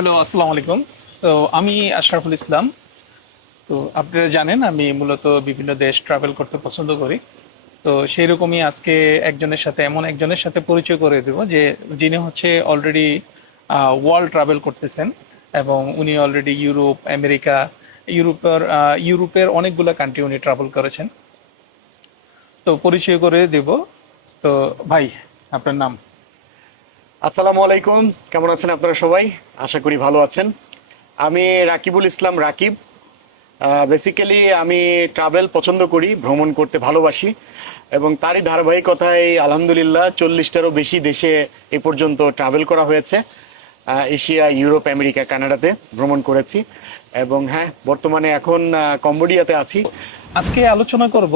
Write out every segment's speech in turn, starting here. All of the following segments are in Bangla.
হ্যালো আসসালামু আলাইকুম। তো আমি আশরাফুল ইসলাম। তো আপনারা জানেন, আমি মূলত বিভিন্ন দেশ ট্রাভেল করতে পছন্দ করি। তো সেই রকমই আজকে একজনের সাথে, এমন একজনের সাথে পরিচয় করে দেব যে যিনি হচ্ছে অলরেডি ওয়ার্ল্ড ট্রাভেল করতেছেন এবং উনি অলরেডি ইউরোপ, আমেরিকা, ইউরোপের ইউরোপের অনেকগুলো কান্ট্রি উনি ট্রাভেল করেছেন। তো পরিচয় করে দেব। তো ভাই, আপনার নাম? আসসালামু আলাইকুম। কেমন আছেন আপনারা সবাই? আশা করি ভালো আছেন। আমি রাকিবুল ইসলাম রাকিব। বেসিক্যালি আমি ট্রাভেল পছন্দ করি, ভ্রমণ করতে ভালোবাসি। এবং তারই ধারাবাহিকতায় আলহামদুলিল্লাহ চল্লিশটারও বেশি দেশে এ পর্যন্ত ট্রাভেল করা হয়েছে। এশিয়া, ইউরোপ, আমেরিকা, কানাডাতে ভ্রমণ করেছি। এবং হ্যাঁ বর্তমানে এখন কম্বোডিয়াতে আছি। আজকে আলোচনা করব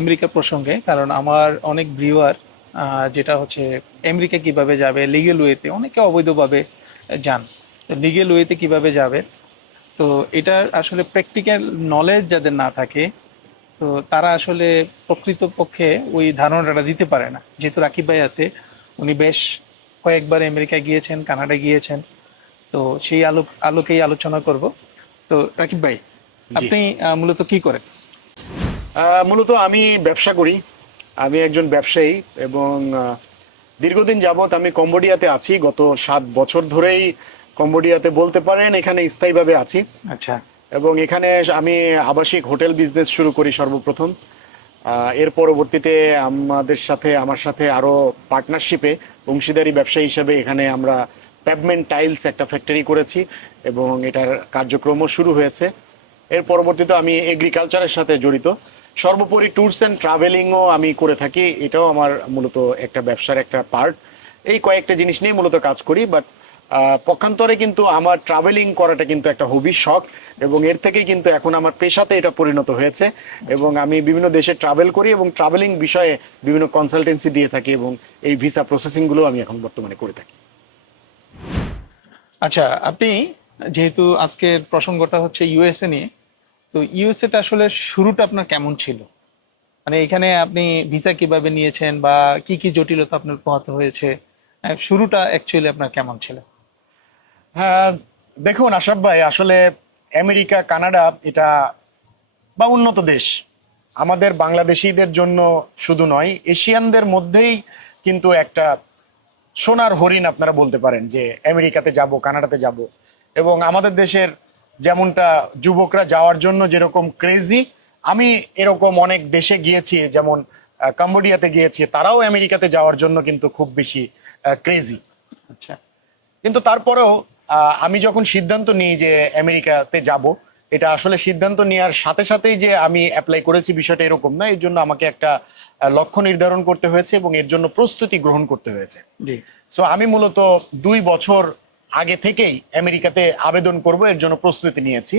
আমেরিকা প্রসঙ্গে, কারণ আমার অনেক ভিউয়ার যেটা হচ্ছে আমেরিকা কীভাবে যাবে লিগেল ওয়েতে অনেকে অবৈধভাবে যান। লিগেল ওয়েতে কীভাবে যাবে? তো এটার আসলে প্র্যাকটিক্যাল নলেজ যাদের না থাকে তো তারা আসলে প্রকৃতপক্ষে ওই ধারণাটা দিতে পারে না। যেহেতু রাকিব ভাই আছে উনি বেশ কয়েকবার আমেরিকায় গিয়েছেন কানাডা গিয়েছেন। তো সেই আলোক আলোকেই আলোচনা করব। তো রাকিব ভাই আপনি মূলত কি করেন? মূলত আমি ব্যবসা করি। আমি একজন ব্যবসায়ী এবং দীর্ঘদিন যাবৎ আমি কম্বোডিয়াতে আছি। গত সাত বছর ধরেই কম্বোডিয়াতে বলতে পারেন এখানে স্থায়ীভাবে আছি। আচ্ছা। এবং এখানে আমি আবাসিক হোটেল বিজনেস শুরু করি সর্বপ্রথম। এর পরবর্তীতে আমাদের সাথে আমার সাথে আরও পার্টনারশিপে অংশীদারি ব্যবসায়ী হিসেবে এখানে আমরা প্যাভমেন্ট টাইলস একটা ফ্যাক্টরি করেছি এবং এটার কার্যক্রমও শুরু হয়েছে। এর পরবর্তীতে আমি এগ্রিকালচারের সাথে জড়িত। সর্বোপরি ট্যুরস অ্যান্ড ট্রাভেলিংও আমি করে থাকি। এটাও আমার মূলত একটা ব্যবসার একটা পার্ট এই কয়েকটা জিনিস নিয়ে মূলত কাজ করি বাট পক্ষান্তরে কিন্তু আমার ট্রাভেলিং করাটা কিন্তু একটা হবি শখ, এবং এর থেকেই কিন্তু এখন আমার পেশাতে এটা পরিণত হয়েছে। এবং আমি বিভিন্ন দেশে ট্রাভেল করি এবং ট্রাভেলিং বিষয়ে বিভিন্ন কনসালটেন্সি দিয়ে থাকি এবং এই ভিসা প্রসেসিংগুলো আমি এখন বর্তমানে করে থাকি। আচ্ছা আপনি যেহেতু আজকের প্রসঙ্গটা হচ্ছে ইউএসএ নিয়ে তো ইউএসএটা আসলে শুরুটা আপনার কেমন ছিল? মানে এখানে আপনি ভিসা কীভাবে নিয়েছেন বা কি কি জটিলতা আপনার পোহাতে হয়েছে? শুরুটা অ্যাকচুয়ালি আপনার কেমন ছিল? হ্যাঁ দেখুন আশরাফ ভাই, আসলে আমেরিকা, কানাডা এটা বা উন্নত দেশ। আমাদের বাংলাদেশিদের জন্য শুধু নয়, এশিয়ানদের মধ্যেই কিন্তু একটা সোনার হরিণ আপনারা বলতে পারেন যে আমেরিকাতে যাব, কানাডাতে যাব। এবং আমাদের দেশের যেমনটা যুবকরা যাওয়ার জন্য যেরকম ক্রেজি আমি এরকম অনেক দেশে গিয়েছি যেমন কম্বোডিয়াতে গিয়েছি তারাও আমেরিকাতে যাওয়ার জন্য কিন্তু খুব বেশি ক্রেজি আচ্ছা। কিন্তু তারপরেও আমি যখন সিদ্ধান্ত নিই যে আমেরিকাতে যাব এটা আসলে সিদ্ধান্ত নেওয়ার সাথে সাথেই যে আমি অ্যাপ্লাই করেছি বিষয়টা এরকম না এর জন্য আমাকে একটা লক্ষ্য নির্ধারণ করতে হয়েছে এবং এর জন্য প্রস্তুতি গ্রহণ করতে হয়েছে। জি। সো আমি মূলত দুই বছর আগে থেকেই আমেরিকাতে আবেদন করব, এর জন্য প্রস্তুতি নিয়েছি।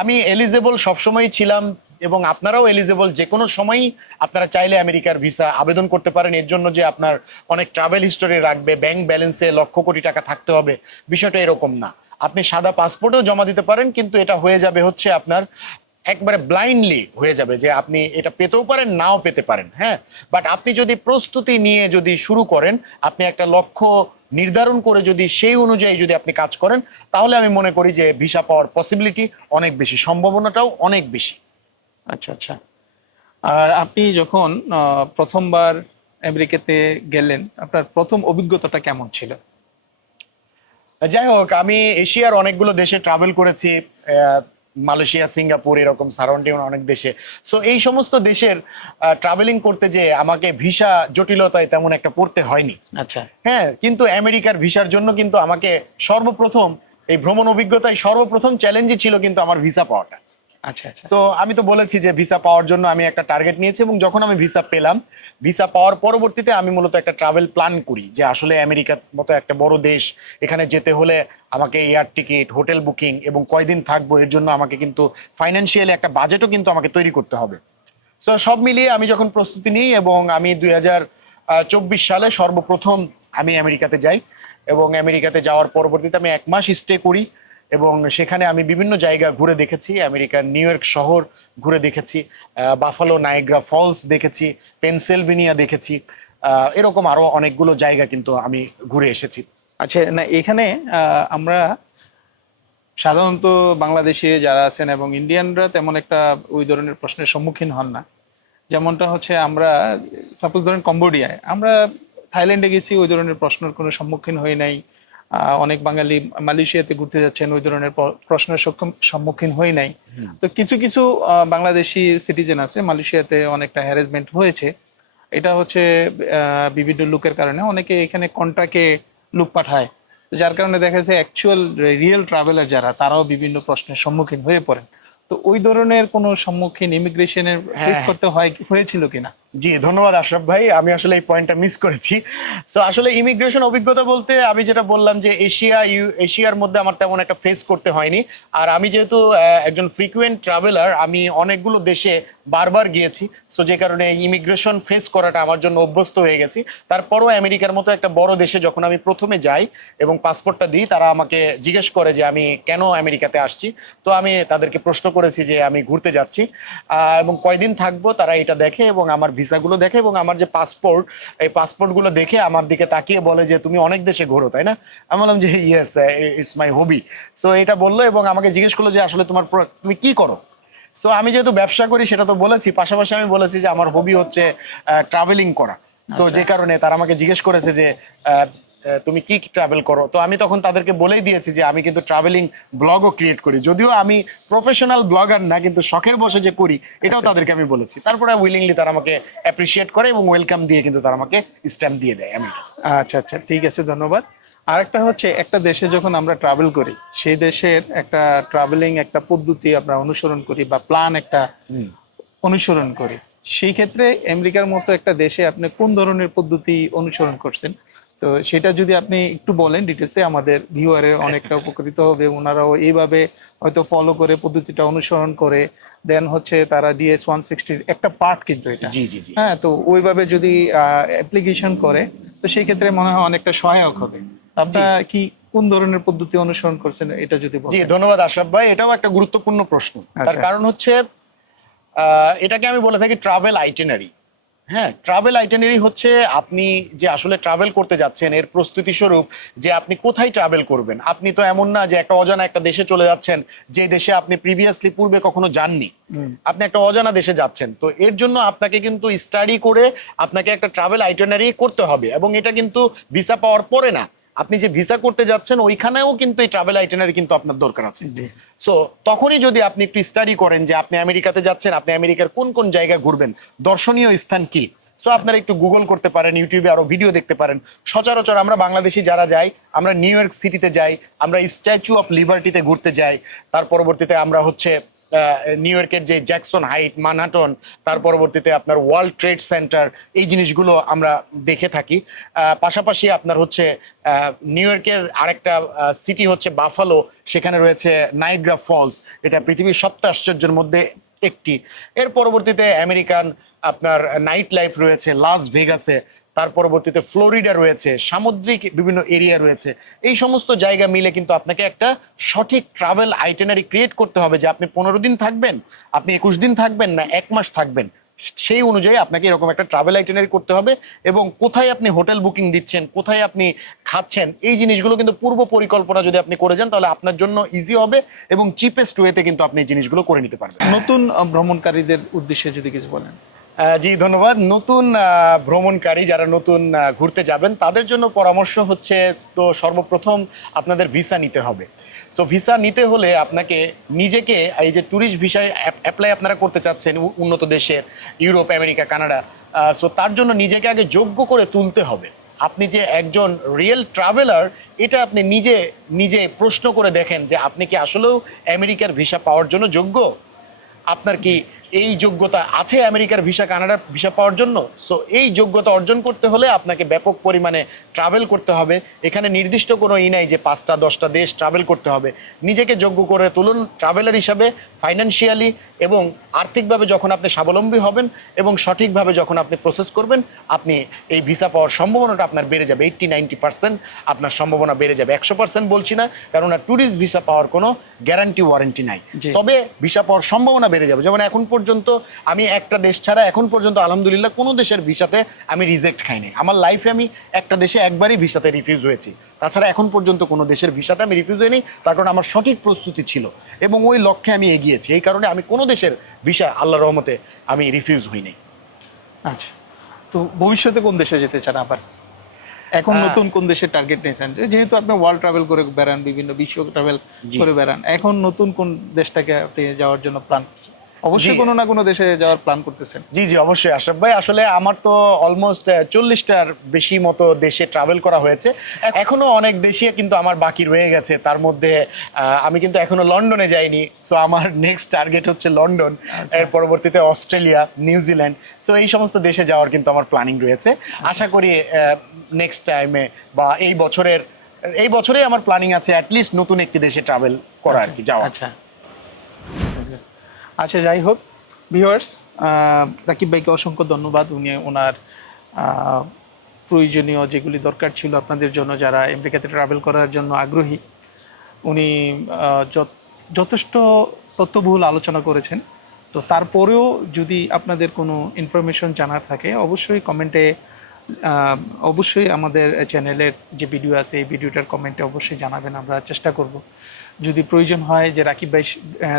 আমি এলিজেবল সবসময়ই ছিলাম এবং আপনারাও এলিজেবল যে কোনো সময়ই আপনারা চাইলে আমেরিকার ভিসা আবেদন করতে পারেন। এর জন্য যে আপনার অনেক ট্রাভেল হিস্টোরি রাখবে ব্যাংক ব্যালেন্সে লক্ষ কোটি টাকা থাকতে হবে, বিষয়টা এরকম না। আপনি সাদা পাসপোর্টেও জমা দিতে পারেন, কিন্তু এটা হয়ে যাবে হচ্ছে আপনার একবারে ব্লাইন্ডলি হয়ে যাবে যে আপনি এটা পেতেও পারেন নাও পেতে পারেন হ্যাঁ? বাট আপনি যদি প্রস্তুতি নিয়ে যদি শুরু করেন আপনি একটা লক্ষ্য নির্ধারণ করে যদি সেই অনুযায়ী যদি আপনি কাজ করেন তাহলে আমি মনে করি যে ভিসা পাওয়ার পসিবিলিটি অনেক বেশি সম্ভাবনাটাও অনেক বেশি। আচ্ছা আচ্ছা। আর আপনি যখন প্রথমবার আমেরিকাতে গেলেন আপনার প্রথম অভিজ্ঞতাটা কেমন ছিল? যাই হোক আমি এশিয়ার অনেকগুলো দেশে ট্রাভেল করেছি মালয়েশিয়া সিঙ্গাপুর এরকম সারাউন্ডিং অনেক দেশে। সো এই সমস্ত দেশের ট্রাভেলিং করতে যে আমাকে ভিসা জটিলতায় তেমন একটা পড়তে হয়নি। আচ্ছা। হ্যাঁ কিন্তু আমেরিকার ভিসার জন্য কিন্তু আমাকে সর্বপ্রথম এই ভ্রমণ অভিজ্ঞতায় সর্বপ্রথম চ্যালেঞ্জই ছিল কিন্তু আমার ভিসা পাওয়াটা। সো আমি তো বলেছি যে ভিসা পাওয়ার জন্য আমি একটা টার্গেট নিয়েছি এবং যখন আমি ভিসা পেলাম ভিসা পাওয়ার পরবর্তীতে আমি মূলত একটা ট্রাভেল প্ল্যান করি যে আসলে আমেরিকার মতো একটা বড় দেশ, এখানে যেতে হলে আমাকে এয়ার টিকিট হোটেল বুকিং এবং কয়দিন থাকব, এর জন্য আমাকে কিন্তু ফাইন্যান্সিয়ালি একটা বাজেটও কিন্তু আমাকে তৈরি করতে হবে। সো সব মিলিয়ে আমি যখন প্রস্তুতি নিই এবং আমি দুই চব্বিশ সালে সর্বপ্রথম আমি আমেরিকাতে যাই এবং আমেরিকাতে যাওয়ার পরবর্তীতে আমি এক মাস স্টে করি। এবং সেখানে আমি বিভিন্ন জায়গা ঘুরে দেখেছি, আমেরিকার নিউ ইয়র্ক শহর ঘুরে দেখেছি বাফালো, নাইগ্রা ফলস দেখেছি, পেনসিলভেনিয়া দেখেছি এরকম আরও অনেকগুলো জায়গা কিন্তু আমি ঘুরে এসেছি। আচ্ছা না, এখানে আমরা সাধারণত বাংলাদেশে যারা আছেন এবং ইন্ডিয়ানরা তেমন একটা ওই ধরনের প্রশ্নের সম্মুখীন হন না। যেমনটা হচ্ছে আমরা সাপোজ ধরেন কম্বোডিয়ায়, আমরা থাইল্যান্ডে গেছি, ওই ধরনের প্রশ্নের কোনো সম্মুখীন হই নাই। অনেক বাঙালি মালয়েশিয়াতে ঘুরতে যাচ্ছেন ওই ধরনের প্রশ্নের সম্মুখীন হই নাই। তো কিছু কিছু বাংলাদেশি সিটিজেন আছে মালয়েশিয়াতে অনেকটা হ্যারাসমেন্ট হয়েছে। এটা হচ্ছে বিভিন্ন লোকের কারণে। অনেকে এখানে কন্ট্রাক্টে লোক পাঠায়। যার কারণে দেখা যায় অ্যাকচুয়াল রিয়েল ট্রাভেলার যারা তারাও বিভিন্ন প্রশ্নের সম্মুখীন হয়ে পড়েন। তো ওই ধরনের কোনো সম্মুখীন ইমিগ্রেশনের ফেস করতে হয় হয়েছিল কিনা? জি, ধন্যবাদ আশরাফ ভাই। আমি আসলে এই পয়েন্টটা মিস করেছি। সো আসলে ইমিগ্রেশন অভিজ্ঞতা বলতে আমি যেটা বললাম যে এশিয়া, ইউ, এশিয়ার মধ্যে আমার তেমন একটা ফেস করতে হয়নি। আর আমি যেহেতু একজন ফ্রিকুয়েন্ট ট্রাভেলার আমি অনেকগুলো দেশে বারবার গিয়েছি। সো যে কারণে ইমিগ্রেশন ফেস করাটা আমার জন্য অভ্যস্ত হয়ে গেছি। তারপরও আমেরিকার মতো একটা বড় দেশে যখন আমি প্রথমে যাই এবং পাসপোর্টটা দিই, তারা আমাকে জিজ্ঞেস করে যে আমি কেন আমেরিকাতে আসছি। তো আমি তাদেরকে প্রশ্ন করেছি যে আমি ঘুরতে যাচ্ছি। এবং কয়দিন থাকব তারা এটা দেখে এবং আমার ভিসাগুলো দেখে এবং আমার যে পাসপোর্ট এই পাসপোর্টগুলো দেখে আমার দিকে তাকিয়ে বলে যে তুমি অনেক দেশে ঘোরো তাই না? আমি বললাম যে yes it's my hobby so এটা বলল এবং আমাকে জিজ্ঞেস করল যে আসলে তোমার তুমি কি করো? সো আমি যেহেতু ব্যবসা করি সেটা তো বলেছি। পাশাপাশি আমি বলেছি যে আমার হবি হচ্ছে ট্রাভেলিং করা. সো যে কারণে তারা আমাকে জিজ্ঞেস করেছে যে আহ, তুমি কি ট্রাভেল করো? তো আমি তখন তাদেরকে বলেই দিয়েছি যে আমি কিন্তু ট্রাভেলিং ব্লগও ক্রিয়েট করি। যদিও আমি প্রফেশনাল ব্লগার না কিন্তু শখের বসে যে করি এটাও তাদেরকে আমি বলেছি। তারপরে উইলিংলি তারা আমাকে অ্যাপ্রিসিয়েট করে এবং ওয়েলকাম দিয়ে কিন্তু তারা আমাকে স্ট্যাম্প দিয়ে দেয় আমি আচ্ছা আচ্ছা ঠিক আছে ধন্যবাদ। আরেকটা হচ্ছে একটা দেশে যখন আমরা ট্রাভেল করি সেই দেশের একটা ট্রাভেলিং একটা পদ্ধতি আমরা অনুসরণ করি বা প্ল্যান একটা অনুসরণ করি। সেই ক্ষেত্রে আমেরিকার মতো একটা দেশে আপনি কোন ধরনের পদ্ধতি অনুসরণ করছেন? তো সেটা যদি আপনি একটু বলেন ডিটেলসে আমাদের ভিউয়ারের অনেকটা উপকৃত হবে। ওনারাও এইভাবে হয়তো ফলো করে পদ্ধতিটা অনুসরণ করে দেন হচ্ছে তারা ডিএস ওয়ান সিক্সটির একটা পার্ট কিন্তু এটা। জি জি হ্যাঁ তো ওইভাবে যদি অ্যাপ্লিকেশন করে তো সেই ক্ষেত্রে মনে হয় অনেকটা সহায়ক হবে। আপনারা কি কোন ধরনের পদ্ধতি অনুসরণ করছেন এটা যদি জি ধন্যবাদ আশরাফ ভাই। এটাও একটা গুরুত্বপূর্ণ প্রশ্ন। তার আচ্ছা। কারণ হচ্ছে আহ, এটাকে আমি বলে থাকি ট্রাভেল আইটেনারি হ্যাঁ ট্রাভেল আইটেনারি হচ্ছে আপনি যে আসলে ট্রাভেল করতে যাচ্ছেন এর প্রস্তুতি স্বরূপ যে আপনি কোথায় ট্রাভেল করবেন। আপনি তো এমন না যে একটা অজানা একটা দেশে চলে যাচ্ছেন যে দেশে আপনি প্রিভিয়াসলি পূর্বে কখনো যাননি। আপনি একটা অজানা দেশে যাচ্ছেন। তো এর জন্য আপনাকে কিন্তু স্টাডি করে আপনাকে একটা ট্রাভেল আইটেনারি করতে হবে এবং এটা কিন্তু ভিসা পাওয়ার পরে না। আপনি যে ভিসা করতে যাচ্ছেন ওইখানেও কিন্তু এই ট্রাভেল আইটেনারি কিন্তু আপনার দরকার আছে। সো তখনই যদি আপনি একটু স্টাডি করেন যে আপনি আমেরিকাতে যাচ্ছেন আপনি আমেরিকার কোন কোন জায়গায় ঘুরবেন দর্শনীয় স্থান কি? সো আপনারা একটু গুগল করতে পারেন ইউটিউবে আরও ভিডিও দেখতে পারেন। সচরাচর আমরা বাংলাদেশি যারা যাই আমরা নিউ ইয়র্ক সিটিতে যাই আমরা স্ট্যাচু অফ লিবার্টিতে ঘুরতে যাই তার পরবর্তীতে আমরা হচ্ছে নিউ ইয়র্কের যে জ্যাকসন হাইট মানহাটন তার পরবর্তীতে আপনার ওয়ার্ল্ড ট্রেড সেন্টার এই জিনিসগুলো আমরা দেখে থাকি। পাশাপাশি আপনার হচ্ছে নিউ ইয়র্কের আরেকটা সিটি হচ্ছে বাফালো সেখানে রয়েছে নাইগ্রা ফলস এটা পৃথিবীর সপ্ত আশ্চর্যের মধ্যে একটি। এর পরবর্তীতে আমেরিকান আপনার নাইট লাইফ রয়েছে লাস ভেগাসে তার পরবর্তীতে ফ্লোরিডা রয়েছে, সামুদ্রিক বিভিন্ন এরিয়া রয়েছে। এই সমস্ত জায়গা মিলে কিন্তু আপনাকে একটা সঠিক ট্রাভেল আইটেনারি ক্রিয়েট করতে হবে যে আপনি পনেরো দিন থাকবেন, আপনি একুশ দিন থাকবেন না এক মাস থাকবেন। সেই অনুযায়ী আপনাকে এরকম একটা ট্রাভেল আইটেনারি করতে হবে এবং কোথায় আপনি হোটেল বুকিং দিচ্ছেন, কোথায় আপনি খাচ্ছেন, এই জিনিসগুলো কিন্তু পূর্ব পরিকল্পনা যদি আপনি করে যান তাহলে আপনার জন্য ইজি হবে এবং চিপেস্ট ওয়েতে কিন্তু আপনি এই জিনিসগুলো করে নিতে পারবেন। নতুন ভ্রমণকারীদের উদ্দেশ্যে যদি কিছু বলেন। জি, ধন্যবাদ। নতুন ভ্রমণকারী যারা নতুন ঘুরতে যাবেন, তাদের জন্য পরামর্শ হচ্ছে, তো সর্বপ্রথম আপনাদের ভিসা নিতে হবে। সো ভিসা নিতে হলে আপনাকে নিজেকে এই যে ট্যুরিস্ট ভিসায় অ্যাপ্লাই আপনারা করতে চাচ্ছেন উন্নত দেশের, ইউরোপ, আমেরিকা, কানাডা সো তার জন্য নিজেকে আগে যোগ্য করে তুলতে হবে। আপনি যে একজন রিয়েল ট্রাভেলার এটা আপনি নিজে নিজে প্রশ্ন করে দেখেন যে আপনি কি আসলেও আমেরিকার ভিসা পাওয়ার জন্য যোগ্য? আপনার কি এই যোগ্যতা আছে আমেরিকার ভিসা কানাডার ভিসা পাওয়ার জন্য। সো এই যোগ্যতা অর্জন করতে হলে আপনাকে ব্যাপক পরিমাণে ট্রাভেল করতে হবে। এখানে নির্দিষ্ট কোনো ই নাই যে পাঁচটা দশটা দেশ ট্রাভেল করতে হবে। নিজেকে যোগ্য করে তুলুন ট্রাভেলার হিসাবে ফাইন্যান্সিয়ালি এবং আর্থিকভাবে যখন আপনি স্বাবলম্বী হবেন এবং সঠিকভাবে যখন আপনি প্রসেস করবেন আপনি এই ভিসা পাওয়ার সম্ভাবনাটা আপনার বেড়ে যাবে। এইট্টি নাইনটি পার্সেন্ট আপনার সম্ভাবনা বেড়ে যাবে। একশো পার্সেন্ট বলছি না কেননা ট্যুরিস্ট ভিসা পাওয়ার কোনো গ্যারান্টি ওয়ারেন্টি নাই। তবে ভিসা পাওয়ার সম্ভাবনা বেড়ে যাবে। যেমন এখন পর্যন্ত আমি একটা দেশ ছাড়া এখন পর্যন্ত আলহামদুলিল্লাহ কোনো দেশের ভিসাতে আমি রিজেক্ট খাইনি। আমার লাইফে আমি একটা দেশে একবারই ভিসাতে রিফিউজ হয়েছি। তাছাড়া এখন পর্যন্ত কোনো দেশের ভিসাতে আমি রিফিউজ হইনি তার কারণ আমার সঠিক প্রস্তুতি ছিল। এবং ওই লক্ষ্যে আমি এগিয়েছি। এই কারণে আমি কোনো দেশের ভিসা আল্লাহ রহমতে আমি রিফিউজ হইনি। আচ্ছা। তো ভবিষ্যতে কোন দেশে যেতে চান আবার? এখন নতুন কোন দেশের টার্গেট নিয়েছেন যেহেতু আপনি ওয়ার্ল্ড ট্রাভেল করে বেড়ান বিভিন্ন বিশ্ব ট্রাভেল করে বেড়ান এখন নতুন কোন দেশটাকে আপনি যাওয়ার জন্য প্ল্যান অবশ্যই। কোনো না কোনো দেশে যাওয়ার প্ল্যান করতেছেন। জি জি অবশ্যই আশরাফ ভাই। আসলে আমার তো অলমোস্ট চল্লিশটার বেশি মতো দেশে ট্রাভেল করা হয়েছে। এখনও অনেক দেশে কিন্তু আমার বাকি রয়ে গেছে। তার মধ্যে আমি কিন্তু এখনও লন্ডনে যাইনি। সো আমার নেক্সট টার্গেট হচ্ছে লন্ডন এর পরবর্তীতে অস্ট্রেলিয়া নিউজিল্যান্ড সো এই সমস্ত দেশে যাওয়ার কিন্তু আমার প্ল্যানিং রয়েছে। আশা করি নেক্সট টাইমে বা এই বছরের এই বছরেই আমার প্ল্যানিং আছে অ্যাটলিস্ট নতুন একটি দেশে ট্রাভেল করা আর কি যাওয়া। আচ্ছা। আচ্ছা যাই হোক, ভিউয়ার্স রাকিব ভাইকে অসংখ্য ধন্যবাদ। উনি ওনার প্রয়োজনীয় যেগুলি দরকার ছিল আপনাদের জন্য যারা আমেরিকাতে ট্রাভেল করার জন্য আগ্রহী, উনি যথেষ্ট তথ্যবহুল আলোচনা করেছেন। তো তারপরেও যদি আপনাদের কোনো ইনফরমেশন জানার থাকে, অবশ্যই কমেন্টে অবশ্যই আমাদের চ্যানেলের যে ভিডিও আছে, এই ভিডিওটার কমেন্টে অবশ্যই জানাবেন, আমরা চেষ্টা করব। যদি প্রয়োজন হয় যে রাকিব ভাই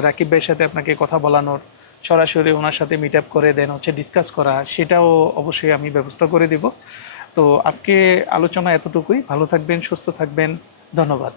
রাকিব ভাইয়ের সাথে আপনাকে কথা বলানোর, সরাসরি ওনার সাথে মিট আপ করে দেন, হচ্ছে ডিসকাস করা, সেটাও অবশ্যই আমি ব্যবস্থা করে দেব। তো আজকে আলোচনা এতটুকুই। ভালো থাকবেন, সুস্থ থাকবেন। ধন্যবাদ।